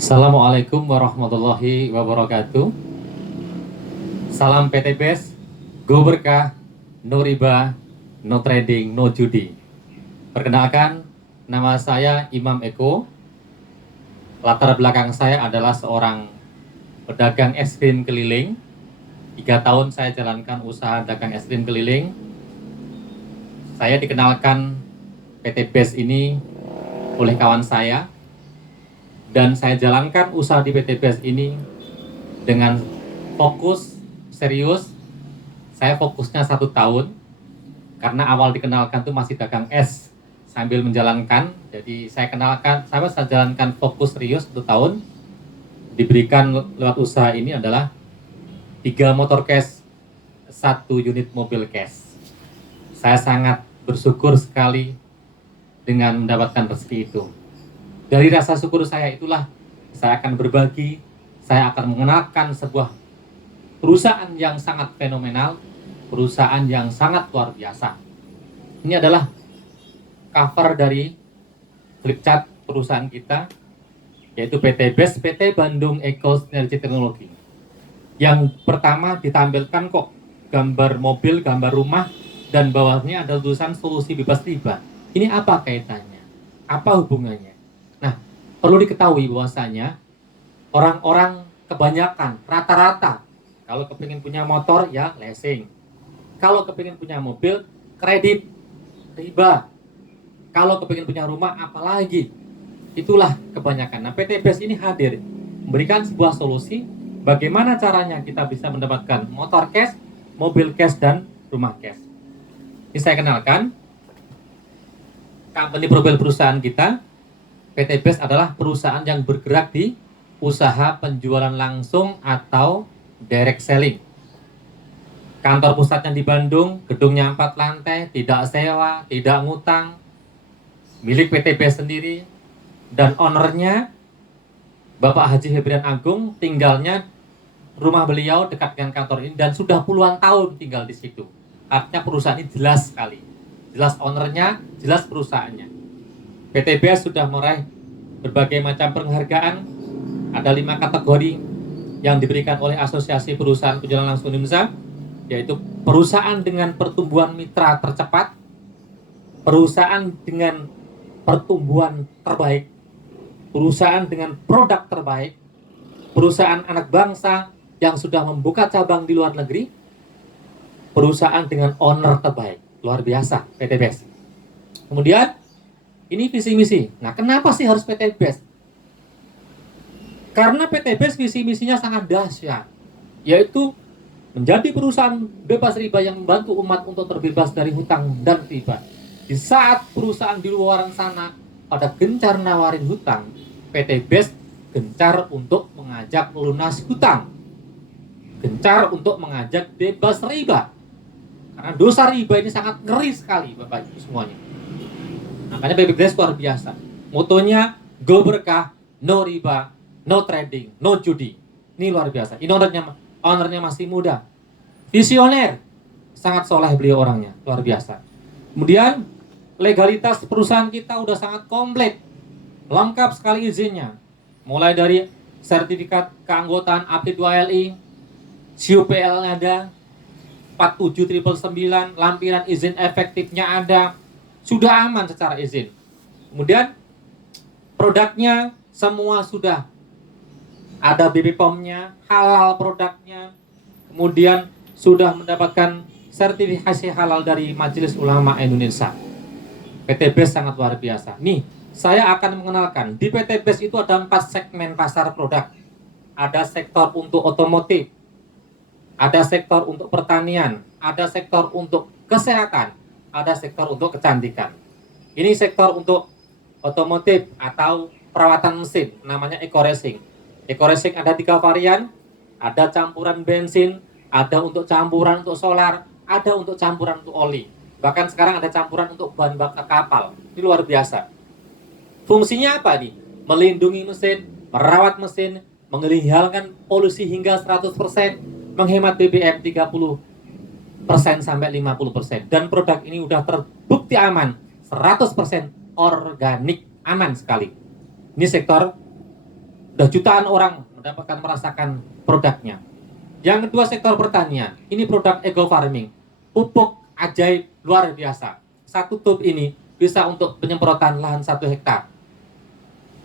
Assalamualaikum warahmatullahi wabarakatuh. Salam PTBS, Go Berkah, No Riba, No Trading, No Judi. Perkenalkan, nama saya Imam Eko. Latar belakang saya adalah seorang pedagang es krim keliling. 3 tahun saya jalankan usaha dagang es krim keliling. Saya dikenalkan PTBS ini oleh kawan saya, dan saya jalankan usaha di PTBS ini dengan fokus, serius. Saya fokusnya 1 tahun, karena awal dikenalkan tuh masih dagang es sambil menjalankan. Jadi saya jalankan fokus serius 1 tahun. Diberikan lewat usaha ini adalah 3 motor cash, 1 unit mobil cash. Saya sangat bersyukur sekali dengan mendapatkan rezeki itu. Dari rasa syukur saya itulah saya akan berbagi, saya akan mengenalkan sebuah perusahaan yang sangat fenomenal, perusahaan yang sangat luar biasa. Ini adalah cover dari flipchart perusahaan kita, yaitu PT BES, PT Bandung Eco Sinergi Teknologi. Yang pertama ditampilkan kok gambar mobil, gambar rumah, dan bawahnya ada tulisan solusi bebas riba. Ini apa kaitannya? Apa hubungannya? Nah, perlu diketahui bahwasanya orang-orang kebanyakan, rata-rata, kalau kepingin punya motor ya leasing. Kalau kepingin punya mobil, kredit, riba. Kalau kepingin punya rumah, apalagi. Itulah kebanyakan. Nah, PT BES ini hadir memberikan sebuah solusi bagaimana caranya kita bisa mendapatkan motor cash, mobil cash, dan rumah cash. Ini saya kenalkan company profil perusahaan kita. PT BES adalah perusahaan yang bergerak di usaha penjualan langsung atau direct selling. Kantor pusatnya di Bandung, gedungnya 4 lantai, tidak sewa, tidak ngutang, milik PT BES sendiri, dan ownernya Bapak Haji Febrian Agung, tinggalnya rumah beliau dekat dengan kantor ini dan sudah puluhan tahun tinggal di situ. Artinya perusahaan ini jelas sekali, jelas ownernya, jelas perusahaannya. PT BES sudah meraih berbagai macam penghargaan. Ada 5 kategori yang diberikan oleh Asosiasi Perusahaan Penjualan Langsung Indonesia, yaitu perusahaan dengan pertumbuhan mitra tercepat, perusahaan dengan pertumbuhan terbaik, perusahaan dengan produk terbaik, perusahaan anak bangsa yang sudah membuka cabang di luar negeri, perusahaan dengan owner terbaik. Luar biasa PT BES. Kemudian ini visi misi. Nah, kenapa sih harus PT BES? Karena PT BES visi misinya sangat dahsyat, yaitu menjadi perusahaan bebas riba yang membantu umat untuk terbebas dari hutang dan riba. Di saat perusahaan di luar sana pada gencar nawarin hutang, PT BES gencar untuk mengajak lunas hutang, gencar untuk mengajak bebas riba. Karena dosa riba ini sangat ngeri sekali Bapak Ibu semuanya. Makanya PT BES luar biasa. Motonya Go Berkah, No Riba, No Trading, No Judi. Ini luar biasa. Ini ownernya masih muda, visioner, sangat soleh beliau orangnya, luar biasa. Kemudian legalitas perusahaan kita udah sangat komplit, lengkap sekali izinnya. Mulai dari sertifikat keanggotaan API 2LI, CUPL ada, 47999, lampiran izin efektifnya ada, sudah aman secara izin. Kemudian produknya semua sudah ada BPOM-nya, halal produknya, kemudian sudah mendapatkan sertifikasi halal dari Majelis Ulama Indonesia. PT BES sangat luar biasa. Nih, saya akan mengenalkan, di PT BES itu ada 4 segmen pasar produk. Ada sektor untuk otomotif, ada sektor untuk pertanian, ada sektor untuk kesehatan, ada sektor untuk kecantikan. Ini sektor untuk otomotif atau perawatan mesin, namanya Eco Racing. Eco Racing ada 3 varian, ada campuran bensin, ada untuk campuran untuk solar, ada untuk campuran untuk oli. Bahkan sekarang ada campuran untuk bahan bakar kapal. Ini luar biasa. Fungsinya apa nih? Melindungi mesin, merawat mesin, menghilangkan polusi hingga 100%, menghemat BBM 30% sampai 50%. Dan produk ini udah terbukti aman, 100% organik, aman sekali. Ini sektor Sudah jutaan orang merasakan produknya. Yang kedua sektor pertanian. Ini produk eco farming. Pupuk ajaib luar biasa. Satu tub ini bisa untuk penyemprotan lahan 1 hektar.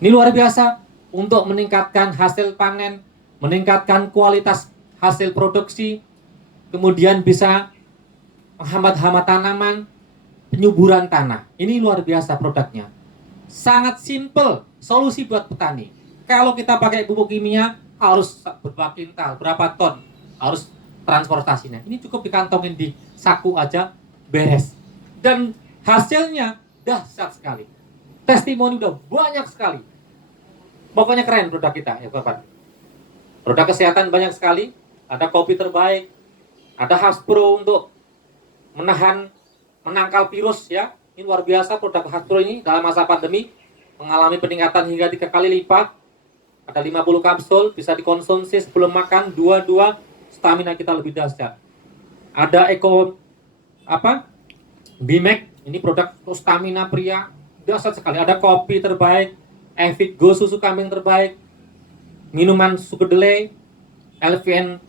Ini luar biasa untuk meningkatkan hasil panen, meningkatkan kualitas hasil produksi, kemudian bisa menghambat-hambat tanaman, penyuburan tanah. Ini luar biasa produknya. Sangat simple solusi buat petani. Kalau kita pakai pupuk kimia harus berapa kintal, berapa ton, harus transportasinya. Ini cukup dikantongin di saku aja beres. Dan hasilnya dahsyat sekali. Testimoni udah banyak sekali. Pokoknya keren produk kita ya Bapak. Produk kesehatan banyak sekali. Ada kopi terbaik, ada Hasbro untuk menangkal virus ya. Ini luar biasa produk Hasbro ini dalam masa pandemi mengalami peningkatan hingga 3 kali lipat. Ada 50 kapsul bisa dikonsumsi sebelum makan, dua-dua stamina kita lebih dahsyat. Ada Bimek, ini produk stamina pria dahsyat sekali. Ada kopi terbaik, Evit Go susu kambing terbaik, minuman susu kedelai, LVN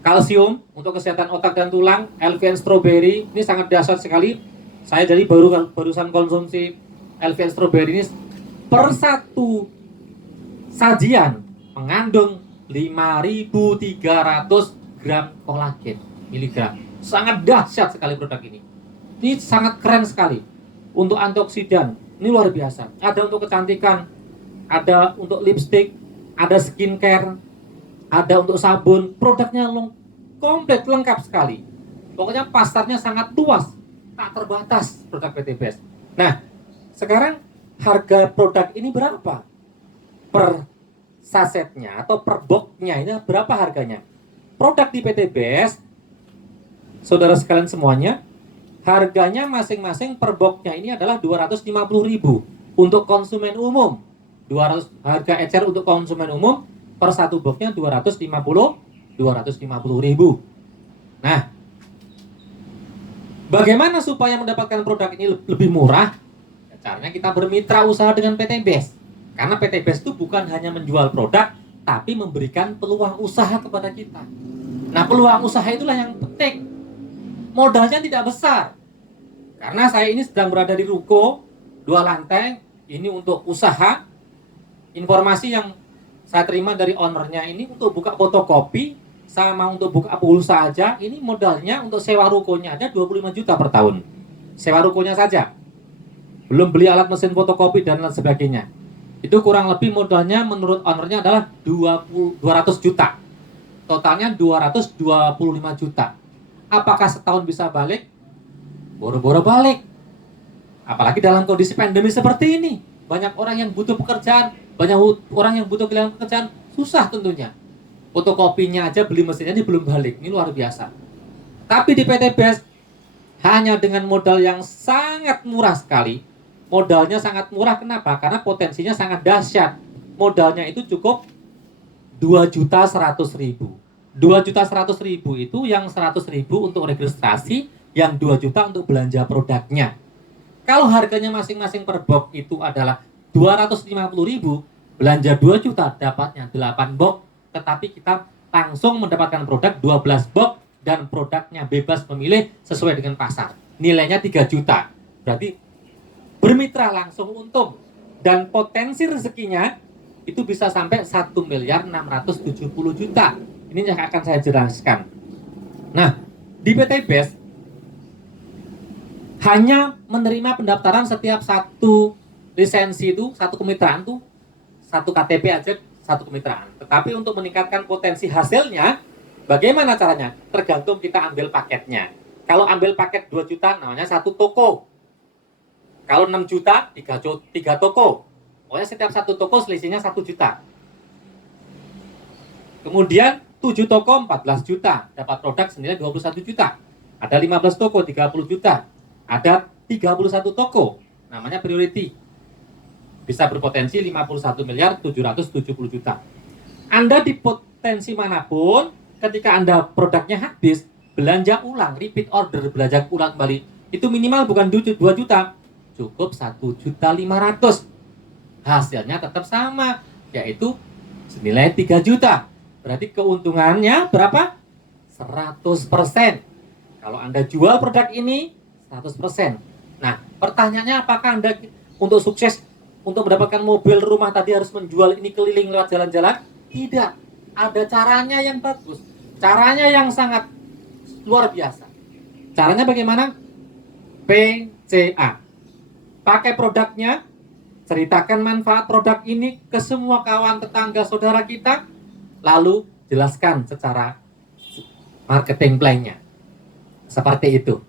kalsium untuk kesehatan otak dan tulang, LVN strawberry, ini sangat dahsyat sekali. Saya jadi barusan konsumsi LVN strawberry ini per satu sajian mengandung 5.300 gram kolagen miligram. Sangat dahsyat sekali produk ini. Ini sangat keren sekali. Untuk antioksidan, ini luar biasa. Ada untuk kecantikan, ada untuk lipstick, ada skincare, ada untuk sabun. Produknya komplit lengkap sekali. Pokoknya pasarnya sangat luas, tak terbatas produk PT Best. Nah, sekarang harga produk ini berapa? Per sasetnya atau per boxnya ini berapa harganya? Produk di PT Best, saudara sekalian semuanya, harganya masing-masing per boxnya ini adalah 250.000 untuk konsumen umum. 200 harga ecer untuk konsumen umum per satu boxnya 250.000. Nah, bagaimana supaya mendapatkan produk ini lebih murah? Caranya kita bermitra usaha dengan PT Best. Karena PT Best itu bukan hanya menjual produk, tapi memberikan peluang usaha kepada kita. Nah, peluang usaha itulah yang penting. Modalnya tidak besar. Karena saya ini sedang berada di ruko 2 lantai, ini untuk usaha. Informasi yang saya terima dari ownernya ini untuk buka fotokopi sama untuk buka pulsa aja, ini modalnya untuk sewa rukonya aja 25 juta per tahun. Sewa rukonya saja. Belum beli alat mesin fotokopi dan lain sebagainya. Itu kurang lebih modalnya menurut ownernya adalah 200 juta. Totalnya 225 juta. Apakah setahun bisa balik? Boro-boro balik. Apalagi dalam kondisi pandemi seperti ini. Banyak orang yang butuh pekerjaan, banyak orang yang butuh kehilangan pekerjaan, susah tentunya. Fotokopinya aja beli mesinnya ini belum balik. Ini luar biasa. Tapi di PT Best hanya dengan modal yang sangat murah sekali. Modalnya sangat murah, kenapa? Karena potensinya sangat dahsyat. Modalnya itu cukup 2.100.000. 2.100.000 itu yang 100.000 untuk registrasi, yang 2 juta untuk belanja produknya. Kalau harganya masing-masing per box itu adalah 250.000, belanja 2 juta dapatnya 8 box, tetapi kita langsung mendapatkan produk 12 box dan produknya bebas memilih sesuai dengan pasar. Nilainya 3 juta. Berarti bermitra langsung untung, dan potensi rezekinya itu bisa sampai 1.670 juta. Ini yang akan saya jelaskan. Nah, di PT Best hanya menerima pendaftaran setiap satu lisensi itu, satu kemitraan tuh, satu KTP aja satu kemitraan. Tetapi untuk meningkatkan potensi hasilnya, bagaimana caranya? Tergantung kita ambil paketnya. Kalau ambil paket 2 juta namanya satu toko. Kalau 6 juta, 3 toko. Pokoknya setiap satu toko selisihnya 1 juta. Kemudian 7 toko 14 juta. Dapat produk senilai 21 juta. Ada 15 toko 30 juta. Ada 31 toko. Namanya priority. Bisa berpotensi 51.770 juta. Anda di potensi manapun, ketika Anda produknya habis, belanja ulang, repeat order, belanja ulang kembali. Itu minimal bukan 2 juta. Cukup 1.500.000. hasilnya tetap sama, yaitu senilai 3 juta. Berarti keuntungannya berapa? 100%. Kalau Anda jual produk ini 100%. Nah, pertanyaannya apakah Anda untuk sukses untuk mendapatkan mobil, rumah tadi harus menjual ini keliling lewat jalan-jalan? Tidak. Ada caranya yang bagus. Caranya yang sangat luar biasa. Caranya bagaimana? PCA. Pakai produknya, ceritakan manfaat produk ini ke semua kawan, tetangga, saudara kita, lalu jelaskan secara marketing plan-nya. Seperti itu.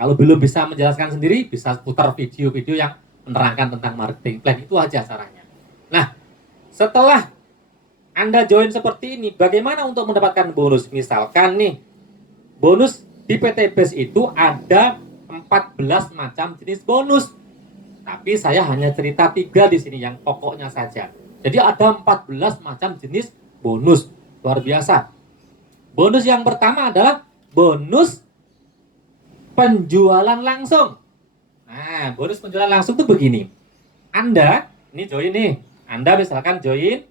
Kalau belum bisa menjelaskan sendiri, bisa putar video-video yang menerangkan tentang marketing plan. Itu aja caranya. Nah, setelah Anda join seperti ini, bagaimana untuk mendapatkan bonus? Misalkan nih, bonus di PT BES itu ada 14 macam jenis bonus. Tapi saya hanya cerita 3 di sini yang pokoknya saja. Jadi ada 14 macam jenis bonus. Luar biasa. Bonus yang pertama adalah bonus penjualan langsung. Nah, bonus penjualan langsung itu begini. Anda, ini join nih. Anda misalkan join,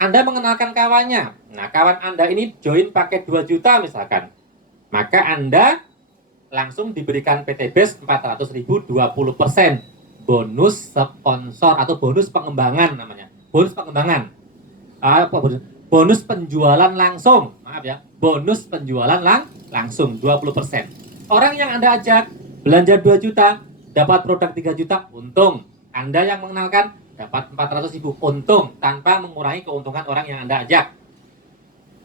Anda mengenalkan kawannya. Nah, kawan Anda ini join pakai 2 juta misalkan. Maka Anda langsung diberikan PT BES 400.000 20% bonus sponsor atau bonus pengembangan namanya. Bonus pengembangan. Bonus penjualan langsung. Maaf ya. Bonus penjualan langsung 20%. Orang yang Anda ajak belanja 2 juta, dapat produk 3 juta, untung. Anda yang mengenalkan dapat 400.000 untung tanpa mengurangi keuntungan orang yang Anda ajak.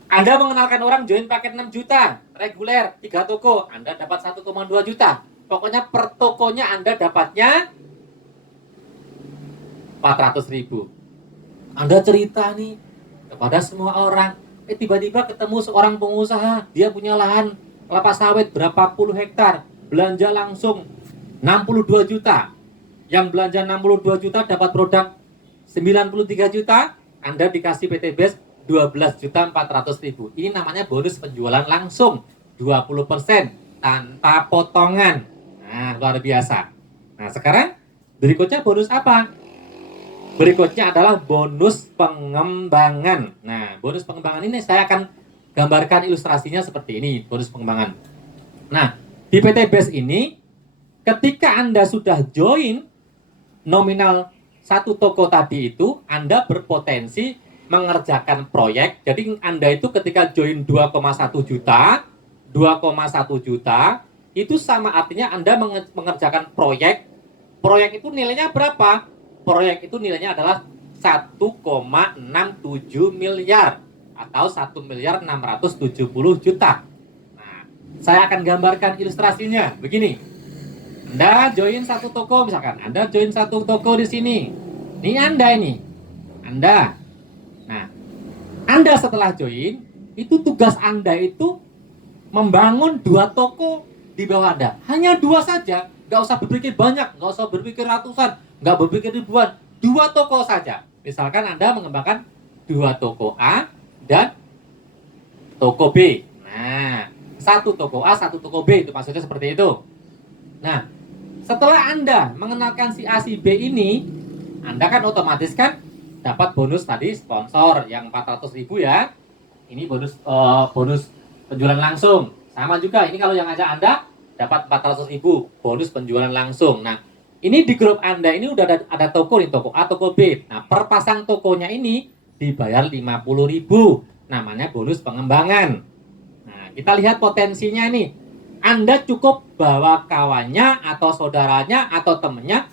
Anda mengenalkan orang join paket 6 juta, reguler 3 toko, Anda dapat 1,2 juta. Pokoknya per tokonya Anda dapatnya 400.000. Anda cerita nih kepada semua orang, tiba-tiba ketemu seorang pengusaha, dia punya lahan kelapa sawit berapa puluh hektar, belanja langsung 62 juta. Yang belanja 62 juta dapat produk 93 juta, Anda dikasih PT BES 12.400.000. Ini namanya bonus penjualan langsung 20% tanpa potongan. Nah, luar biasa. Nah, sekarang berikutnya bonus apa? Berikutnya adalah bonus pengembangan. Nah, bonus pengembangan ini saya akan gambarkan ilustrasinya seperti ini, bonus pengembangan. Nah, di PT BES ini, ketika Anda sudah join nominal 1 toko tadi itu, Anda berpotensi mengerjakan proyek. Jadi Anda itu ketika join 2,1 juta, 2,1 juta, itu sama artinya Anda mengerjakan proyek. Proyek itu nilainya berapa? Proyek itu nilainya adalah 1,67 miliar atau 1.670 juta. Nah, saya akan gambarkan ilustrasinya begini. Anda join 1 toko misalkan, Anda join 1 toko di sini. Ini Anda ini. Anda. Nah, Anda setelah join, itu tugas Anda itu membangun 2 toko di bawah Anda. Hanya 2 saja, nggak usah berpikir banyak, nggak usah berpikir ratusan, nggak berpikir ribuan, 2 toko saja. Misalkan Anda mengembangkan 2 toko A dan toko B. Nah, 1 toko A, 1 toko B, itu maksudnya seperti itu. Nah, setelah Anda mengenalkan si A, si B ini, Anda kan otomatis kan dapat bonus tadi sponsor yang 400.000 ya. Ini bonus penjualan langsung. Sama juga, ini kalau yang ajak Anda dapat 400.000 bonus penjualan langsung. Nah, ini di grup Anda ini udah ada toko nih, toko A, toko B. Nah, per pasang tokonya ini dibayar 50.000. Namanya bonus pengembangan. Nah, kita lihat potensinya nih. Anda cukup bawa kawannya atau saudaranya atau temennya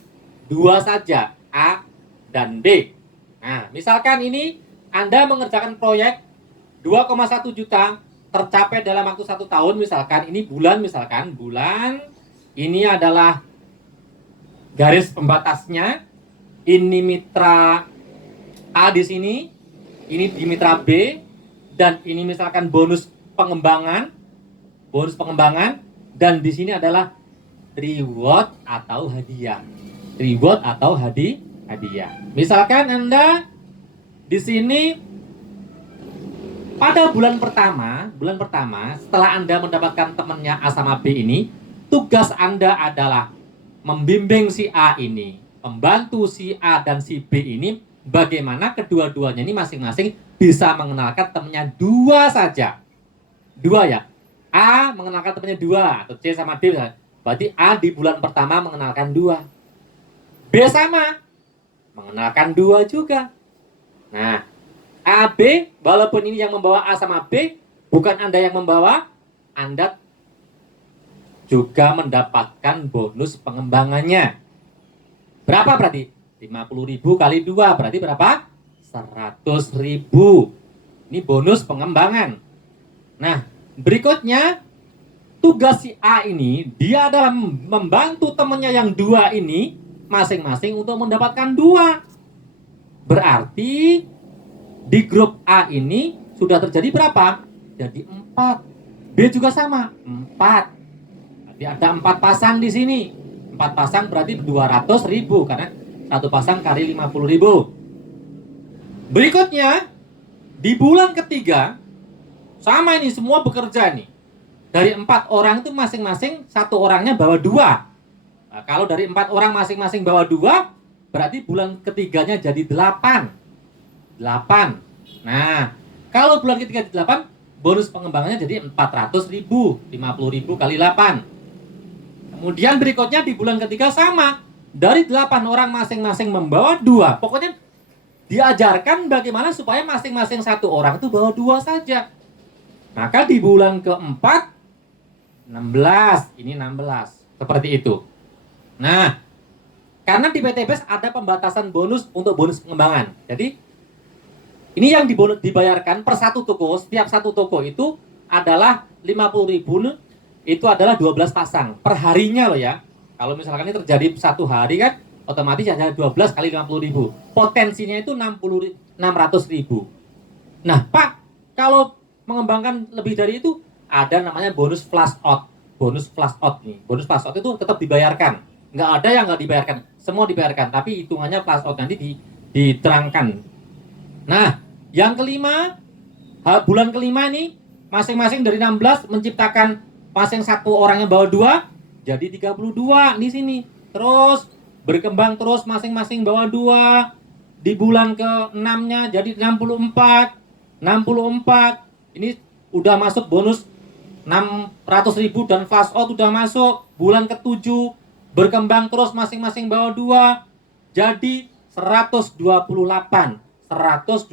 2 saja, A dan B. Nah, misalkan ini Anda mengerjakan proyek 2,1 juta tercapai dalam waktu 1 tahun, misalkan ini bulan, ini adalah garis pembatasnya, ini mitra A di sini, ini di mitra B, dan ini misalkan bonus pengembangan, dan di sini adalah reward atau hadiah. Misalkan Anda di sini pada bulan pertama setelah Anda mendapatkan temannya A sama B ini, tugas Anda adalah membimbing si A ini. membantu si A dan si B ini bagaimana kedua-duanya ini masing-masing bisa mengenalkan temannya dua saja. Dua ya. A mengenalkan temannya dua, atau C sama D. Berarti A di bulan pertama mengenalkan dua. B sama, mengenalkan dua juga. Nah, A, B, walaupun ini yang membawa A sama B, bukan Anda yang membawa, Anda juga mendapatkan bonus pengembangannya. Berapa berarti? 50.000 kali 2 berarti berapa? 100.000. Ini bonus pengembangan. Nah, berikutnya tugas si A ini, dia adalah membantu temannya yang dua ini masing-masing untuk mendapatkan 2. Berarti di grup A ini sudah terjadi berapa? Jadi 4. B juga sama, 4. Jadi ada 4 pasang di sini. 4 pasang berarti 200.000 karena satu pasang kali 50.000. Berikutnya di bulan ketiga sama ini semua bekerja nih. Dari 4 orang itu masing-masing satu orangnya bawa 2. Nah, kalau dari 4 orang masing-masing bawa 2, berarti bulan ketiganya jadi 8. 8. Nah, kalau bulan ketiga jadi 8, bonus pengembangannya jadi 400.000. 50.000 kali 8. Kemudian berikutnya di bulan ketiga sama. Dari 8 orang masing-masing membawa 2. Pokoknya diajarkan bagaimana supaya masing-masing satu orang itu bawa 2 saja. Maka di bulan keempat 16. Ini 16. Seperti itu. Nah, karena di PTBS ada pembatasan bonus untuk bonus pengembangan. Jadi, ini yang dibayarkan per satu toko. Setiap satu toko itu adalah 50.000. Itu adalah 12 pasang per harinya loh ya. Kalau misalkan ini terjadi satu hari kan, otomatis hanya 12 kali 50.000. Potensinya itu 600.000. Nah, Pak, kalau mengembangkan lebih dari itu, ada namanya bonus flash out. Bonus flash out nih. Bonus flash out itu tetap dibayarkan. Nggak ada yang nggak dibayarkan. Semua dibayarkan, tapi hitungannya flash out nanti diterangkan. Nah, yang kelima, bulan kelima ini, masing-masing dari 16 menciptakan pasang satu orang yang bawa 2, jadi 32 di sini. Terus berkembang terus masing-masing bawa 2. Di bulan ke-6-nya jadi 64. 64. Ini udah masuk bonus 600.000 dan flash out udah masuk. Bulan ke-7 berkembang terus masing-masing bawa 2. Jadi 128. 128.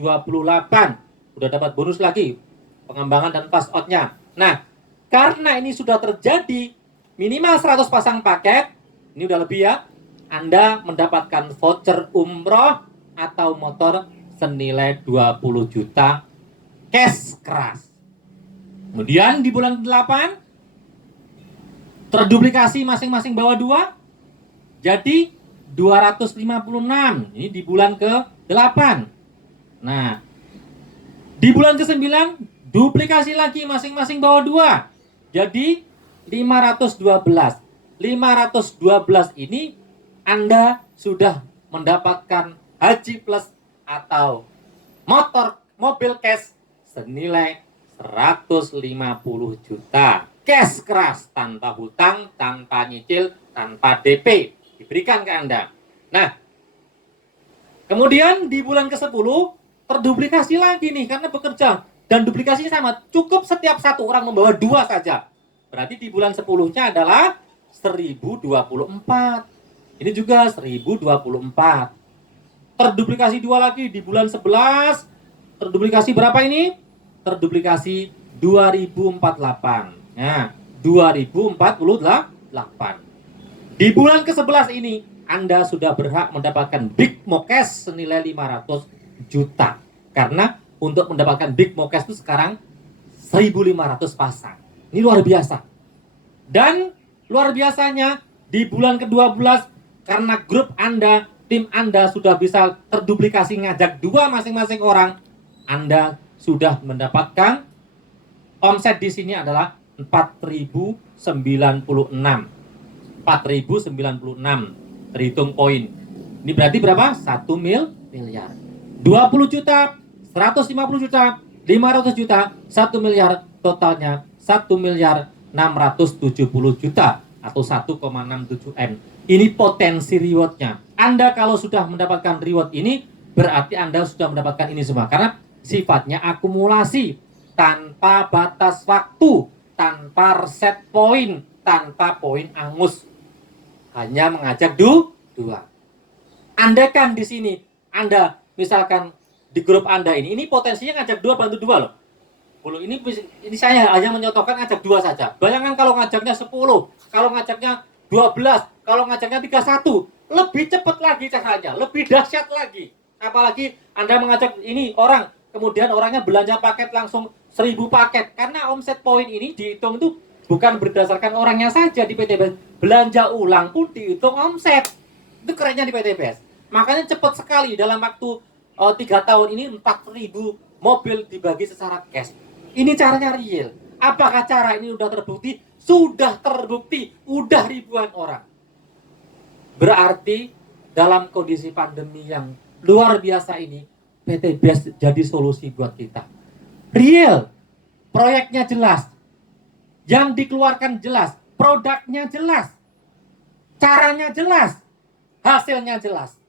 Udah dapat bonus lagi pengembangan dan flash out-nya. Nah, karena ini sudah terjadi minimal 100 pasang paket, ini udah lebih ya, Anda mendapatkan voucher umroh atau motor senilai 20 juta cash keras. Kemudian di bulan 8 terduplikasi masing-masing bawa 2, jadi 256. Ini di bulan ke-8. Nah, di bulan ke-9 duplikasi lagi masing-masing bawa 2. Jadi 512. 512 ini Anda sudah mendapatkan Haji Plus atau mobil cash senilai 150 juta. Cash keras tanpa hutang, tanpa nyicil, tanpa DP diberikan ke Anda. Nah, kemudian di bulan ke-10 terduplikasi lagi nih karena bekerja. Dan duplikasinya sama, cukup setiap satu orang membawa 2 saja. Berarti di bulan 10-nya adalah 1024. Ini juga 1024. Terduplikasi 2 lagi di bulan 11. Terduplikasi berapa ini? Terduplikasi 2048. Nah, 2048. Di bulan ke-11 ini, Anda sudah berhak mendapatkan Big Mokes senilai 500 juta. Karena untuk mendapatkan Big Mokes itu sekarang 1.500 pasang. Ini luar biasa. Dan luar biasanya di bulan ke-12 karena grup Anda, tim Anda sudah bisa terduplikasi ngajak 2 masing-masing orang, Anda sudah mendapatkan omset di sini adalah 4.096. 4.096 terhitung poin. Ini berarti berapa? 1 miliar. 20 juta, 150 juta, 500 juta, 1 miliar, totalnya 1 miliar 670 juta atau 1,67 M. Ini potensi rewardnya. Anda kalau sudah mendapatkan reward ini, berarti Anda sudah mendapatkan ini semua. Karena sifatnya akumulasi, tanpa batas waktu, tanpa reset poin, tanpa poin angus. Hanya mengajak dua. Andaikan di sini, Anda misalkan di grup Anda ini potensinya ngajak 2 bantu 2 loh. Ini saya hanya menyontohkan ngajak 2 saja. Bayangkan kalau ngajaknya 10, kalau ngajaknya 12, kalau ngajaknya 31, lebih cepat lagi caranya, lebih dahsyat lagi. Apalagi Anda mengajak ini orang, kemudian orangnya belanja paket langsung 1000 paket. Karena omset poin ini dihitung itu bukan berdasarkan orangnya saja di PTBS. Belanja ulang pun dihitung omset. Itu kerennya di PTBS. Makanya cepat sekali dalam waktu 3 tahun ini 4.000 mobil dibagi secara cash. Ini caranya real. Apakah cara ini sudah terbukti? Sudah terbukti. Udah ribuan orang. Berarti dalam kondisi pandemi yang luar biasa ini, PTBS jadi solusi buat kita. Real. Proyeknya jelas. Yang dikeluarkan jelas. Produknya jelas. Caranya jelas. Hasilnya jelas.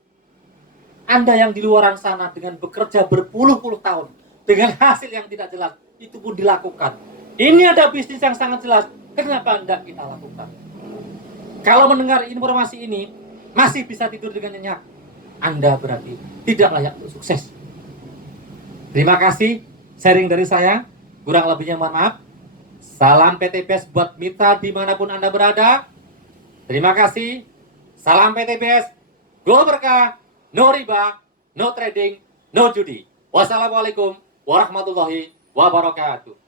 Anda yang di luar sana dengan bekerja berpuluh-puluh tahun, dengan hasil yang tidak jelas, itu pun dilakukan. Ini ada bisnis yang sangat jelas, kenapa tidak kita lakukan? Kalau mendengar informasi ini, masih bisa tidur dengan nyenyak, Anda berarti tidak layak untuk sukses. Terima kasih, sharing dari saya, kurang lebihnya mohon maaf. Salam PTBS buat mitra dimanapun Anda berada. Terima kasih, salam PTBS, go berkah, no riba, no trading, no judi. Wassalamualaikum warahmatullahi wabarakatuh.